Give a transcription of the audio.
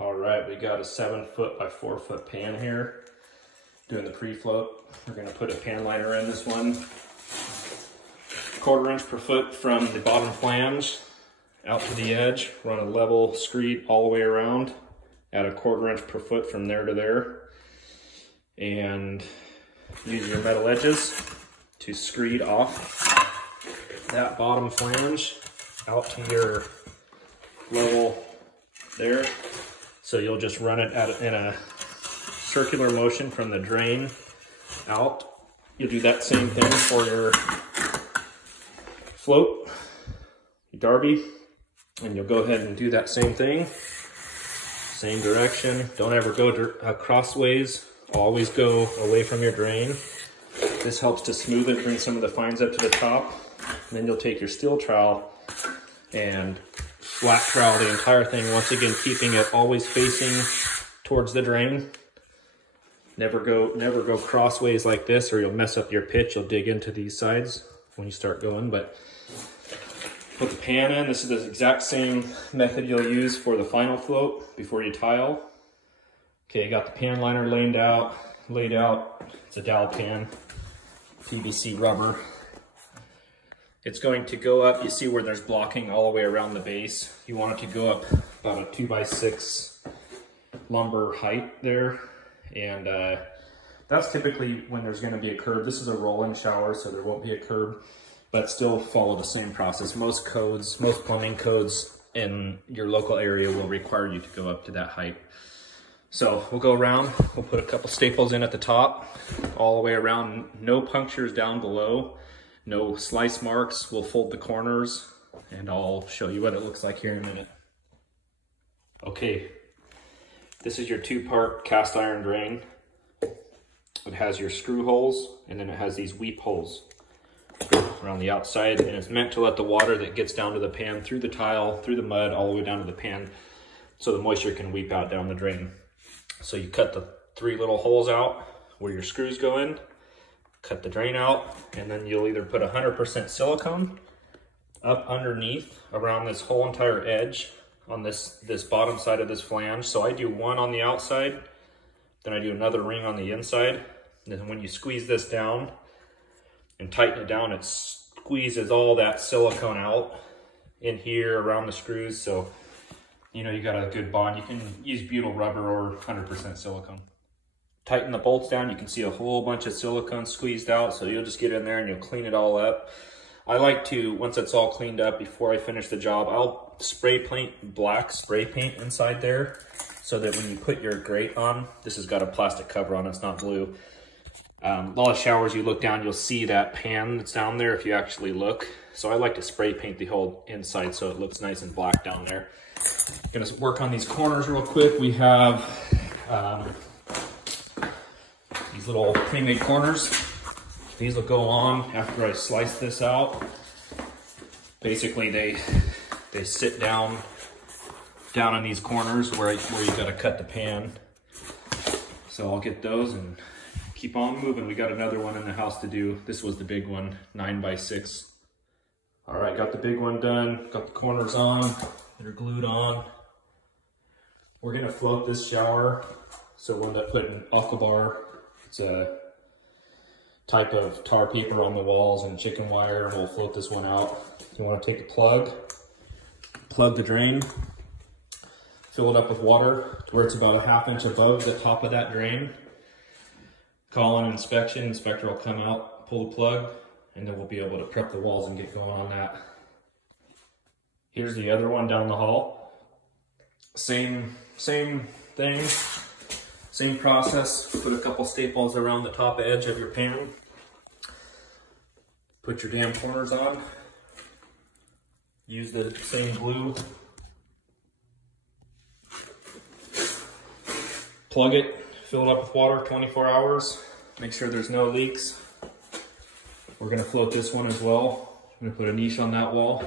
All right, we got a 7 foot by 4 foot pan here. Doing the pre-float. We're gonna put a pan liner in this one. 1/4 inch per foot from the bottom flange out to the edge. Run a level screed all the way around. Add a 1/4 inch per foot from there to there. And use your metal edges to screed off that bottom flange out to your level there. So you'll just run it in a circular motion from the drain out. You'll do that same thing for your float, your Darby, and you'll go ahead and do that same thing. Same direction. Don't ever go crossways. Always go away from your drain. This helps to smooth it, bring some of the fines up to the top. And then you'll take your steel trowel and flat trowel the entire thing, once again keeping it always facing towards the drain. Never go crossways like this, or you'll mess up your pitch. You'll dig into these sides when you start going. But put the pan in. This is the exact same method you'll use for the final float before you tile. Okay, you got the pan liner laid out. It's a dowel pan, PVC rubber. It's going to go up. You see where there's blocking all the way around the base. You want it to go up about a 2x6 lumber height there. And that's typically when there's going to be a curb. This is a roll-in shower, so there won't be a curb, but still follow the same process. Most plumbing codes in your local area will require you to go up to that height. So we'll go around, we'll put a couple staples in at the top, all the way around, no punctures down below, no slice marks. We'll fold the corners, and I'll show you what it looks like here in a minute. Okay, this is your 2-part cast iron drain. It has your screw holes, and then it has these weep holes around the outside, and it's meant to let the water that gets down to the pan through the tile, through the mud, all the way down to the pan, so the moisture can weep out down the drain. So you cut the 3 little holes out where your screws go in, cut the drain out, and then you'll either put 100% silicone up underneath around this whole entire edge on this bottom side of this flange. So I do one on the outside, then I do another ring on the inside. And then when you squeeze this down and tighten it down, it squeezes all that silicone out in here around the screws. So you know you got a good bond. You can use butyl rubber or 100% silicone. Tighten the bolts down. You can see a whole bunch of silicone squeezed out. So you'll just get in there and you'll clean it all up. I like to, once it's all cleaned up, before I finish the job, I'll spray paint black spray paint inside there, so that when you put your grate on, this has got a plastic cover on, it's not glue. A lot of showers, you look down, you'll see that pan that's down there if you actually look. So I like to spray paint the whole inside so it looks nice and black down there. Gonna work on these corners real quick. We have these little pre-made corners. These will go on after I slice this out. Basically, they sit down in these corners where you gotta cut the pan. So I'll get those and keep on moving. We got another one in the house to do. This was the big one, 9x6. All right, got the big one done. Got the corners on, they're glued on. We're gonna float this shower. So we'll end up putting Aquabar. It's a type of tar paper on the walls and chicken wire, and we'll float this one out. You want to take a plug the drain, fill it up with water to where it's about a 1/2 inch above the top of that drain. Call an inspection, inspector will come out, pull the plug, and then we'll be able to prep the walls and get going on that. Here's the other one down the hall. Same thing, same process. Put a couple staples around the top edge of your pan. Put your damn corners on. Use the same glue. Plug it, fill it up with water 24 hours. Make sure there's no leaks. We're gonna float this one as well. I'm gonna put a niche on that wall.